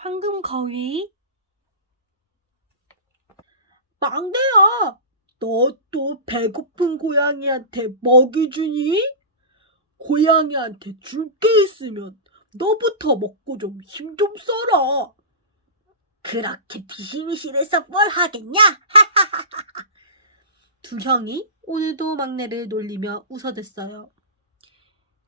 황금거위. 막내야, 너 또 배고픈 고양이한테 먹이 주니? 고양이한테 줄 게 있으면 너부터 먹고 좀 힘 좀 써라. 그렇게 비실비실해서 뭘 하겠냐? 두 형이 오늘도 막내를 놀리며 웃어댔어요.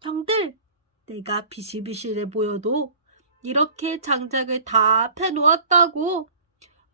형들, 내가 비실비실해 보여도 이렇게 장작을 다 패놓았다고.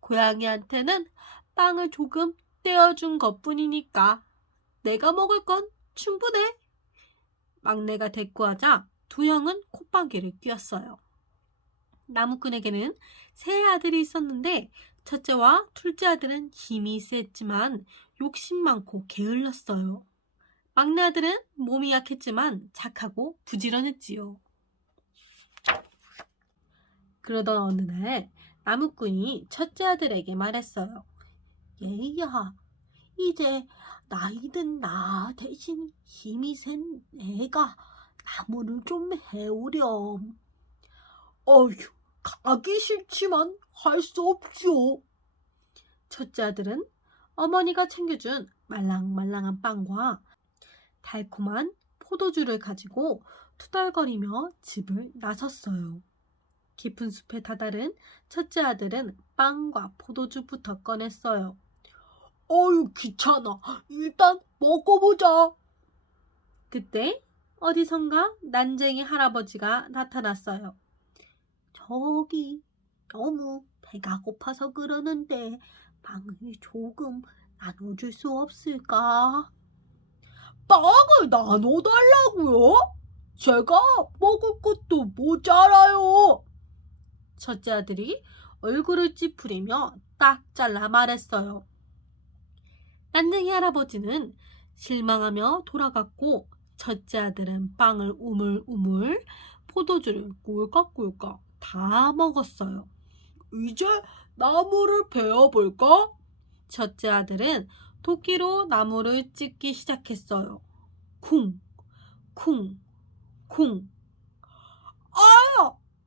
고양이한테는 빵을 조금 떼어준 것뿐이니까 내가 먹을 건 충분해. 막내가 대꾸하자 두 형은 콧방귀를 뀌었어요. 나무꾼에게는 세 아들이 있었는데 첫째와 둘째 아들은 힘이 셌지만 욕심 많고 게을렀어요. 막내 아들은 몸이 약했지만 착하고 부지런했지요. 그러던 어느 날 나무꾼이 첫째 아들에게 말했어요. 얘야, 이제 나이 든 나 대신 힘이 센 내가 나무를 좀 해오렴. 어휴, 가기 싫지만 할 수 없죠. 첫째 아들은 어머니가 챙겨준 말랑말랑한 빵과 달콤한 포도주를 가지고 투덜거리며 집을 나섰어요. 깊은 숲에 다다른 첫째 아들은 빵과 포도주부터 꺼냈어요. 어휴, 귀찮아. 일단 먹어보자. 그때 어디선가 난쟁이 할아버지가 나타났어요. 저기 너무 배가 고파서 그러는데 빵을 조금 나눠줄 수 없을까? 빵을 나눠달라고요? 제가 먹을 것도 모자라요. 첫째 아들이 얼굴을 찌푸리며 딱 잘라 말했어요. 난쟁이 할아버지는 실망하며 돌아갔고 첫째 아들은 빵을 우물우물 포도주를 꿀꺽꿀꺽 다 먹었어요. 이제 나무를 베어볼까? 첫째 아들은 도끼로 나무를 찢기 시작했어요. 쿵, 쿵, 쿵.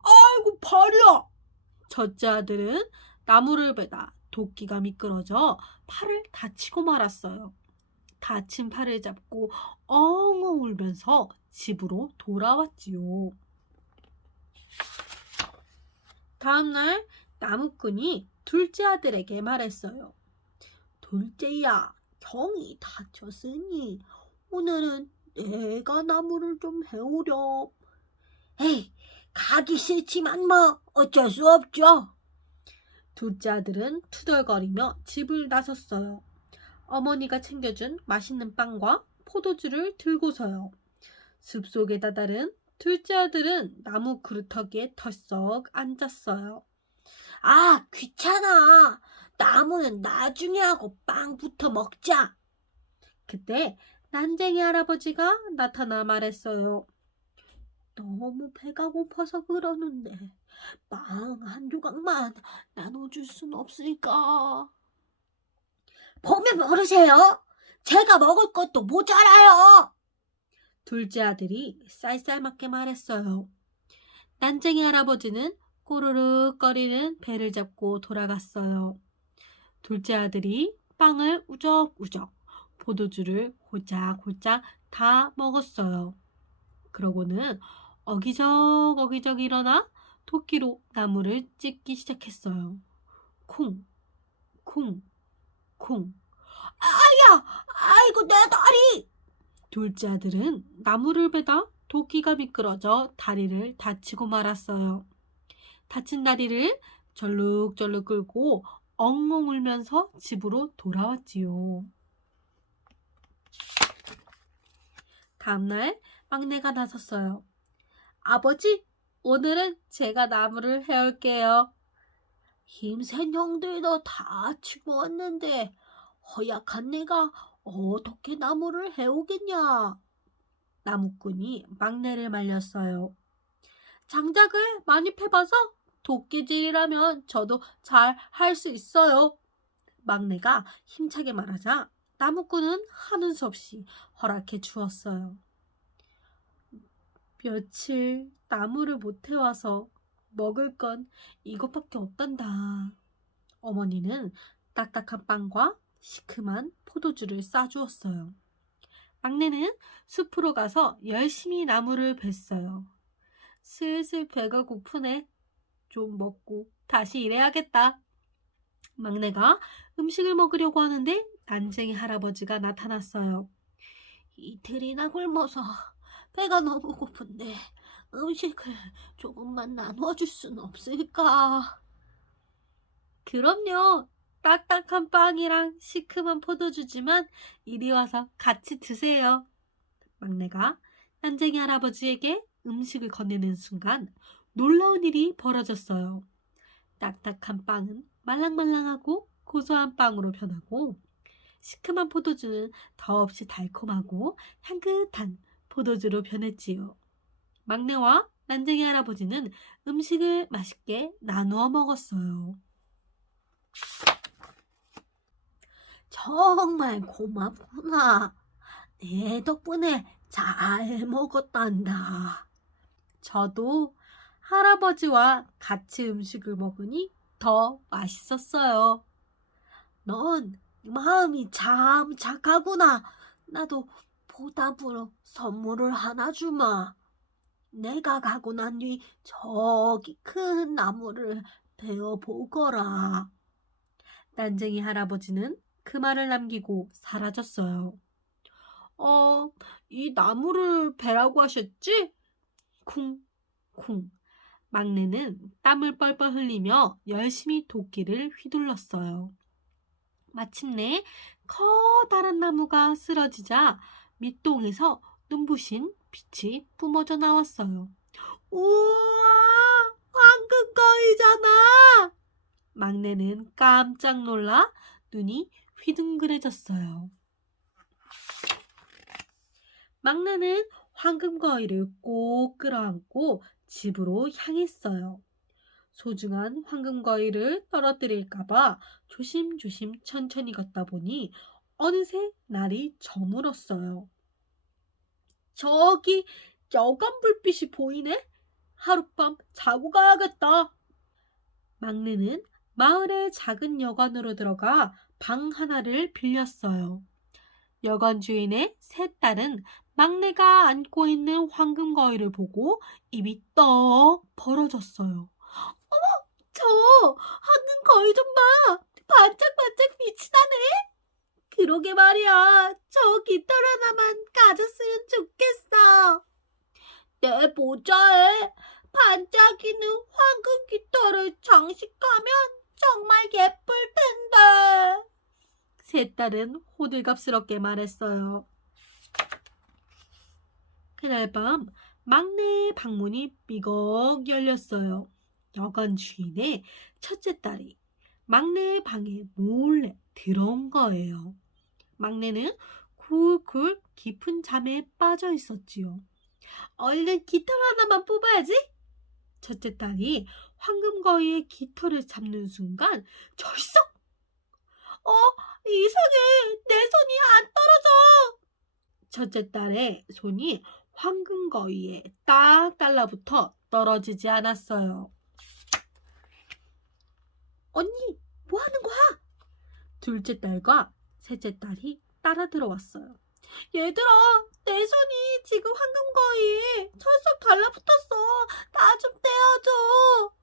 아이고, 팔이야. 첫째 아들은 나무를 베다 도끼가 미끄러져 팔을 다치고 말았어요. 다친 팔을 잡고 엉엉 울면서 집으로 돌아왔지요. 다음날 나무꾼이 둘째 아들에게 말했어요. 둘째야, 형이 다쳤으니 오늘은 내가 나무를 좀 해오렴. 에이, 가기 싫지만 뭐 어쩔 수 없죠. 둘째 아들은 투덜거리며 집을 나섰어요. 어머니가 챙겨준 맛있는 빵과 포도주를 들고서요. 숲속에 다다른 둘째 아들은 나무 그루터기에 털썩 앉았어요. 아, 귀찮아. 나무는 나중에 하고 빵부터 먹자. 그때 난쟁이 할아버지가 나타나 말했어요. 너무 배가 고파서 그러는데 빵 한 조각만 나눠줄 순 없을까? 보면 모르세요? 제가 먹을 것도 모자라요. 둘째 아들이 쌀쌀맞게 말했어요. 난쟁이 할아버지는 꼬르륵거리는 배를 잡고 돌아갔어요. 둘째 아들이 빵을 우적우적, 포도주를 홀짝홀짝 다 먹었어요. 그러고는 어기적 일어나 도끼로 나무를 찢기 시작했어요. 쿵, 쿵, 쿵. 아야, 아이고 내 다리. 둘째 아들은 나무를 베다 도끼가 미끄러져 다리를 다치고 말았어요. 다친 다리를 절룩절룩 끌고 엉엉 울면서 집으로 돌아왔지요. 다음날 막내가 나섰어요. 아버지, 오늘은 제가 나무를 해올게요. 힘센 형들도 다 치고 왔는데 허약한 내가 어떻게 나무를 해오겠냐? 나무꾼이 막내를 말렸어요. 장작을 많이 패봐서 도끼질이라면 저도 잘 할 수 있어요. 막내가 힘차게 말하자 나무꾼은 하는 수 없이 허락해 주었어요. 며칠 나무를 못 해와서 먹을 건 이것밖에 없단다. 어머니는 딱딱한 빵과 시큼한 포도주를 싸주었어요. 막내는 숲으로 가서 열심히 나무를 뱄어요. 슬슬 배가 고프네. 좀 먹고 다시 일해야겠다. 막내가 음식을 먹으려고 하는데 난쟁이 할아버지가 나타났어요. 이틀이나 굶어서 배가 너무 고픈데 음식을 조금만 나눠줄 순 없을까? 그럼요. 딱딱한 빵이랑 시큼한 포도주지만 이리 와서 같이 드세요. 막내가 난쟁이 할아버지에게 음식을 건네는 순간 놀라운 일이 벌어졌어요. 딱딱한 빵은 말랑말랑하고 고소한 빵으로 변하고 시큼한 포도주는 더없이 달콤하고 향긋한 포도주로 변했지요. 막내와 난쟁이 할아버지는 음식을 맛있게 나누어 먹었어요. 정말 고맙구나. 내 덕분에 잘 먹었단다. 저도 할아버지와 같이 음식을 먹으니 더 맛있었어요. 넌 마음이 참 착하구나. 나도 보답으로 선물을 하나 주마. 내가 가고 난 뒤 저기 큰 나무를 베어보거라. 난쟁이 할아버지는 그 말을 남기고 사라졌어요. 이 나무를 베라고 하셨지? 쿵쿵. 막내는 땀을 뻘뻘 흘리며 열심히 도끼를 휘둘렀어요. 마침내 커다란 나무가 쓰러지자 밑동에서 눈부신 빛이 뿜어져 나왔어요. 우와, 황금거위잖아. 막내는 깜짝 놀라 눈이 휘둥그레졌어요. 막내는 황금거위를 꼭 끌어안고 집으로 향했어요. 소중한 황금거위를 떨어뜨릴까봐 조심조심 천천히 걷다 보니 어느새 날이 저물었어요. 저기 여관 불빛이 보이네? 하룻밤 자고 가야겠다. 막내는 마을의 작은 여관으로 들어가 방 하나를 빌렸어요. 여관 주인의 세 딸은 막내가 안고 있는 황금거위를 보고 입이 떡 벌어졌어요. 저 황금거위 좀 봐. 반짝반짝 빛이 나네. 그러게 말이야. 저 깃털 하나만 가졌으면 좋겠어. 내 모자에 반짝이는 황금 깃털을 장식하면 정말 예쁠 텐데. 세 딸은 호들갑스럽게 말했어요. 그날 밤 막내의 방문이 삐걱 열렸어요. 여관 주인의 첫째 딸이 막내의 방에 몰래 들어온 거예요. 막내는 굴굴 깊은 잠에 빠져 있었지요. 얼른 깃털 하나만 뽑아야지. 첫째 딸이 황금거위의 깃털을 잡는 순간 절썩! 이상해. 내 손이 안 떨어져. 첫째 딸의 손이 황금거위에 딱 달라붙어 떨어지지 않았어요. 언니, 뭐 하는 거야? 둘째 딸과 셋째 딸이 따라 들어왔어요. 얘들아, 내 손이 지금 황금거위에 철썩 달라붙었어. 나 좀 떼어줘.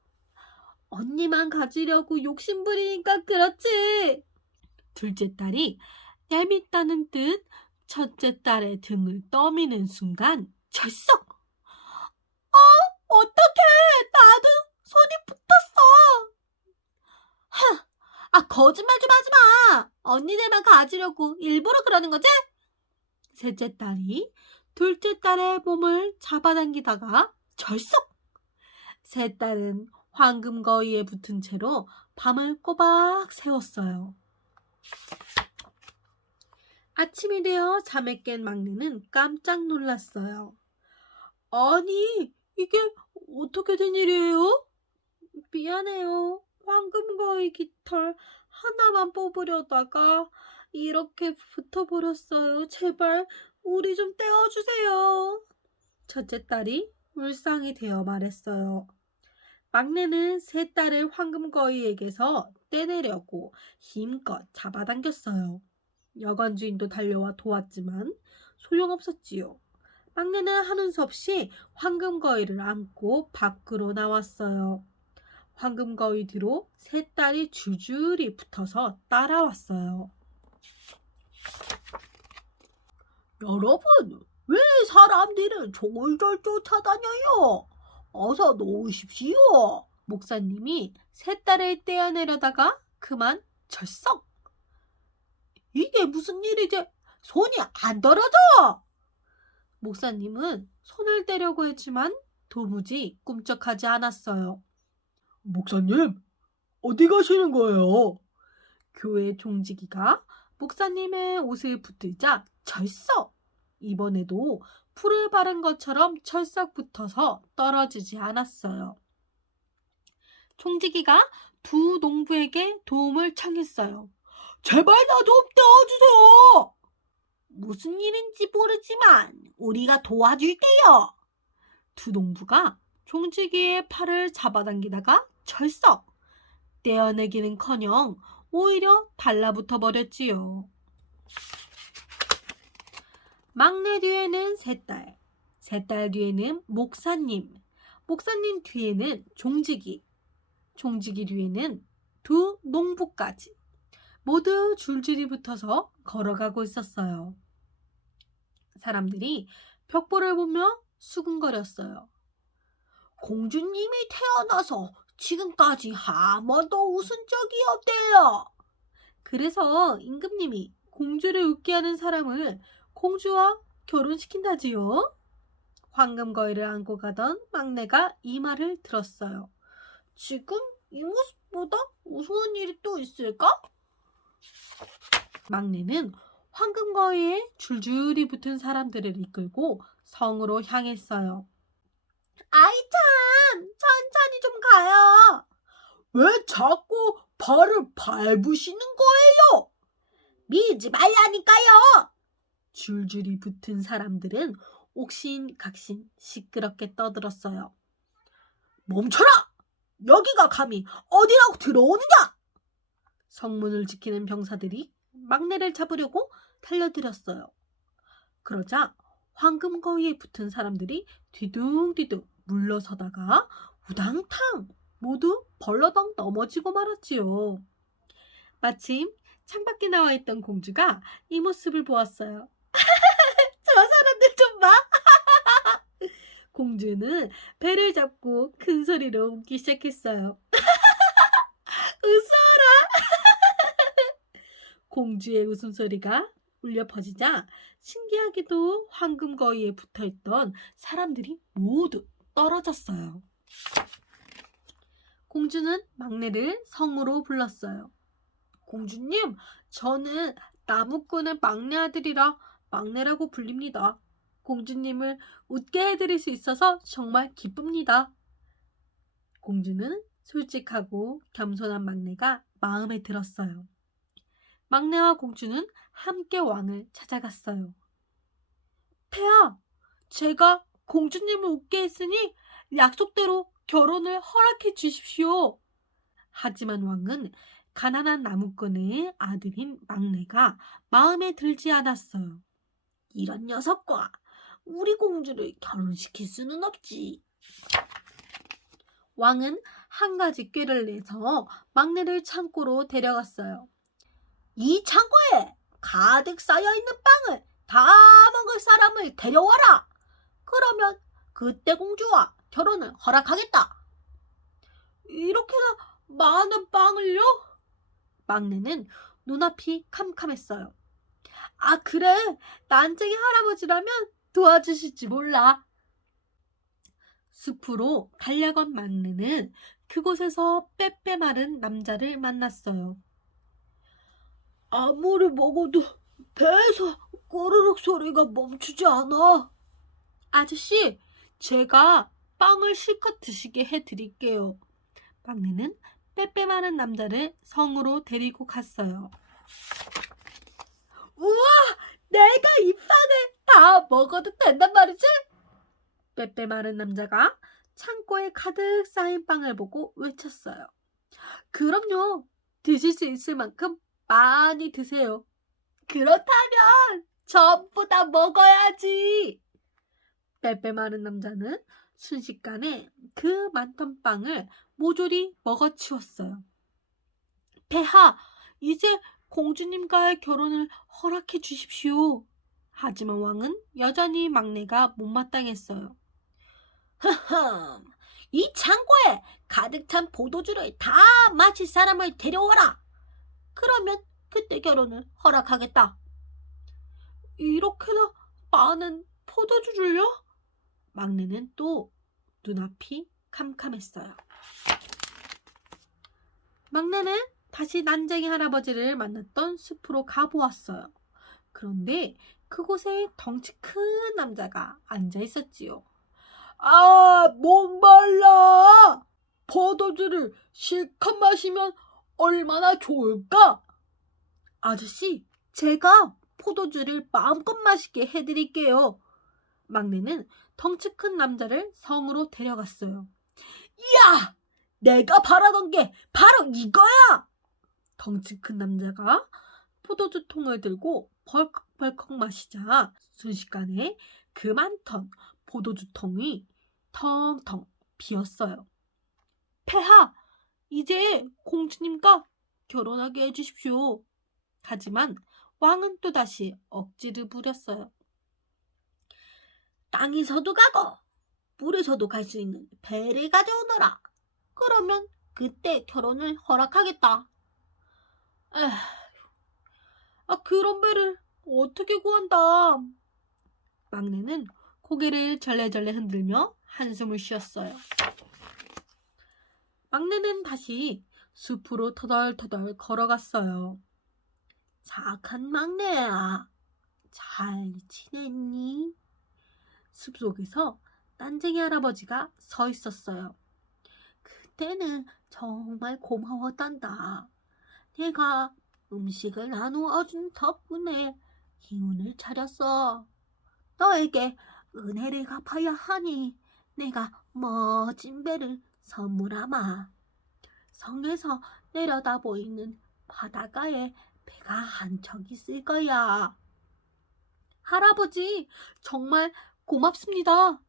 언니만 가지려고 욕심부리니까 그렇지. 둘째 딸이 얄밉다는 듯 첫째 딸의 등을 떠미는 순간 절썩! 어떡해. 나도 손이 붙었어. 거짓말 좀 하지 마. 언니들만 가지려고 일부러 그러는 거지? 셋째 딸이 둘째 딸의 몸을 잡아당기다가 절썩! 셋 딸은 황금거위에 붙은 채로 밤을 꼬박 새웠어요. 아침이 되어 잠에 깬 막내는 깜짝 놀랐어요. 아니, 이게 어떻게 된 일이에요? 미안해요. 황금거위 깃털 하나만 뽑으려다가 이렇게 붙어버렸어요. 제발 우리 좀 떼어주세요. 첫째 딸이 울상이 되어 말했어요. 막내는 세 딸을 황금거위에게서 떼내려고 힘껏 잡아당겼어요. 여관 주인도 달려와 도왔지만 소용없었지요. 막내는 하는 수 없이 황금거위를 안고 밖으로 나왔어요. 황금거위 뒤로 세 딸이 줄줄이 붙어서 따라왔어요. 여러분, 왜 사람들은 총을 잘 쫓아다녀요? 어서 놓으십시오. 목사님이 세 딸을 떼어내려다가 그만 절썩! 이게 무슨 일이지? 손이 안 떨어져. 목사님은 손을 떼려고 했지만 도무지 꿈쩍하지 않았어요. 목사님, 어디 가시는 거예요? 교회 종지기가 목사님의 옷을 붙들자 철썩! 이번에도 풀을 바른 것처럼 철썩 붙어서 떨어지지 않았어요. 종지기가 두 농부에게 도움을 청했어요. 제발 나 좀 떼어주세요. 무슨 일인지 모르지만 우리가 도와줄게요. 두 농부가 종지기의 팔을 잡아당기다가 철썩! 떼어내기는커녕 오히려 달라붙어 버렸지요. 막내 뒤에는 세 딸, 세 딸 뒤에는 목사님, 목사님 뒤에는 종지기, 종지기 뒤에는 두 농부까지 모두 줄줄이 붙어서 걸어가고 있었어요. 사람들이 벽보를 보며 수군거렸어요. 공주님이 태어나서 지금까지 한 번도 웃은 적이 없대요. 그래서 임금님이 공주를 웃게 하는 사람을 공주와 결혼시킨다지요. 황금거위를 안고 가던 막내가 이 말을 들었어요. 지금 이 모습보다 우스운 일이 또 있을까? 막내는 황금거위에 줄줄이 붙은 사람들을 이끌고 성으로 향했어요. 아이 참, 천천히 좀 가요. 왜 자꾸 발을 밟으시는 거예요? 밀지 말라니까요. 줄줄이 붙은 사람들은 옥신각신 시끄럽게 떠들었어요. 멈춰라! 여기가 감히 어디라고 들어오느냐? 성문을 지키는 병사들이 막내를 잡으려고 달려들었어요. 그러자 황금거위에 붙은 사람들이 뒤둥뒤둥 물러서다가 우당탕 모두 벌러덩 넘어지고 말았지요. 마침 창밖에 나와 있던 공주가 이 모습을 보았어요. 저 사람들 좀 봐. 공주는 배를 잡고 큰 소리로 웃기 시작했어요. 웃어라. 공주의 웃음소리가 울려 퍼지자 신기하게도 황금거위에 붙어있던 사람들이 모두 떨어졌어요. 공주는 막내를 성으로 불렀어요. 공주님, 저는 나무꾼의 막내 아들이라 막내라고 불립니다. 공주님을 웃게 해드릴 수 있어서 정말 기쁩니다. 공주는 솔직하고 겸손한 막내가 마음에 들었어요. 막내와 공주는 함께 왕을 찾아갔어요. 폐하, 제가 공주님을 웃게 했으니 약속대로 결혼을 허락해 주십시오. 하지만 왕은 가난한 나무꾼의 아들인 막내가 마음에 들지 않았어요. 이런 녀석과 우리 공주를 결혼시킬 수는 없지. 왕은 한 가지 꾀를 내서 막내를 창고로 데려갔어요. 이 창고에 가득 쌓여있는 빵을 다 먹을 사람을 데려와라. 그러면 그때 공주와 결혼을 허락하겠다. 이렇게나 많은 빵을요? 막내는 눈앞이 캄캄했어요. 아, 그래. 난쟁이 할아버지라면 도와주실지 몰라. 숲으로 달려간 막내는 그곳에서 빼빼 마른 남자를 만났어요. 아무리 먹어도 배에서 꼬르륵 소리가 멈추지 않아. 아저씨, 제가 빵을 실컷 드시게 해드릴게요. 막내는 빼빼 마른 남자를 성으로 데리고 갔어요. 우와, 내가 이 빵을 다 먹어도 된단 말이지? 빼빼 마른 남자가 창고에 가득 쌓인 빵을 보고 외쳤어요. 그럼요. 드실 수 있을 만큼 많이 드세요. 그렇다면 전부 다 먹어야지. 빼빼 마른 남자는 순식간에 그 많던 빵을 모조리 먹어치웠어요. 폐하, 이제 공주님과의 결혼을 허락해 주십시오. 하지만 왕은 여전히 막내가 못마땅했어요. 흠, 이 창고에 가득 찬 포도주를 다 마실 사람을 데려와라. 그러면 그때 결혼을 허락하겠다. 이렇게나 많은 포도주를요? 막내는 또 눈앞이 캄캄했어요. 막내는 다시 난쟁이 할아버지를 만났던 숲으로 가보았어요. 그런데 그곳에 덩치 큰 남자가 앉아 있었지요. 아, 목말라. 포도주를 실컷 마시면 얼마나 좋을까? 아저씨, 제가 포도주를 마음껏 마시게 해드릴게요. 막내는 덩치 큰 남자를 성으로 데려갔어요. 야! 내가 바라던 게 바로 이거야! 덩치 큰 남자가 포도주 통을 들고 벌컥벌컥 마시자 순식간에 그 많던 포도주 통이 텅텅 비었어요. 폐하, 이제 공주님과 결혼하게 해주십시오. 하지만 왕은 또다시 억지를 부렸어요. 땅에서도 가고 물에서도 갈 수 있는 배를 가져오너라. 그러면 그때 결혼을 허락하겠다. 에휴, 그런 배를 어떻게 구한다. 막내는 고개를 절레절레 흔들며 한숨을 쉬었어요. 막내는 다시 숲으로 터덜터덜 걸어갔어요. 착한 막내야. 잘 지냈니? 숲속에서 난쟁이 할아버지가 서 있었어요. 그때는 정말 고마웠단다. 내가 음식을 나누어준 덕분에 기운을 차렸어. 너에게 은혜를 갚아야 하니 내가 멋진 배를 선물하마. 성에서 내려다 보이는 바닷가에 배가 한 척 있을 거야. 할아버지, 정말 고맙습니다.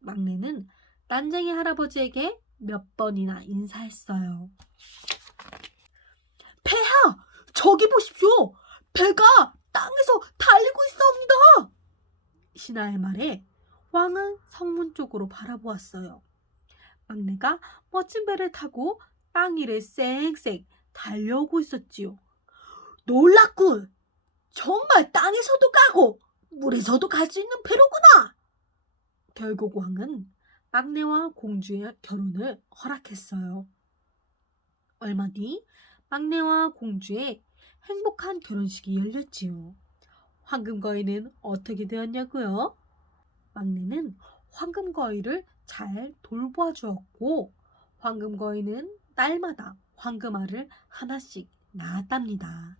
막내는 난쟁이 할아버지에게 몇 번이나 인사했어요. 폐하! 저기 보십시오! 배가 땅에서 달리고 있사옵니다! 신하의 말에 왕은 성문 쪽으로 바라보았어요. 막내가 멋진 배를 타고 땅 위를 쌩쌩 달려오고 있었지요. 놀랐군! 정말 땅에서도 가고 물에서도 갈 수 있는 배로구나! 결국 왕은 막내와 공주의 결혼을 허락했어요. 얼마 뒤 막내와 공주의 행복한 결혼식이 열렸지요. 황금거위는 어떻게 되었냐고요? 막내는 황금거위를 잘 돌보아 주었고 황금거위는 날마다 황금알을 하나씩 낳았답니다.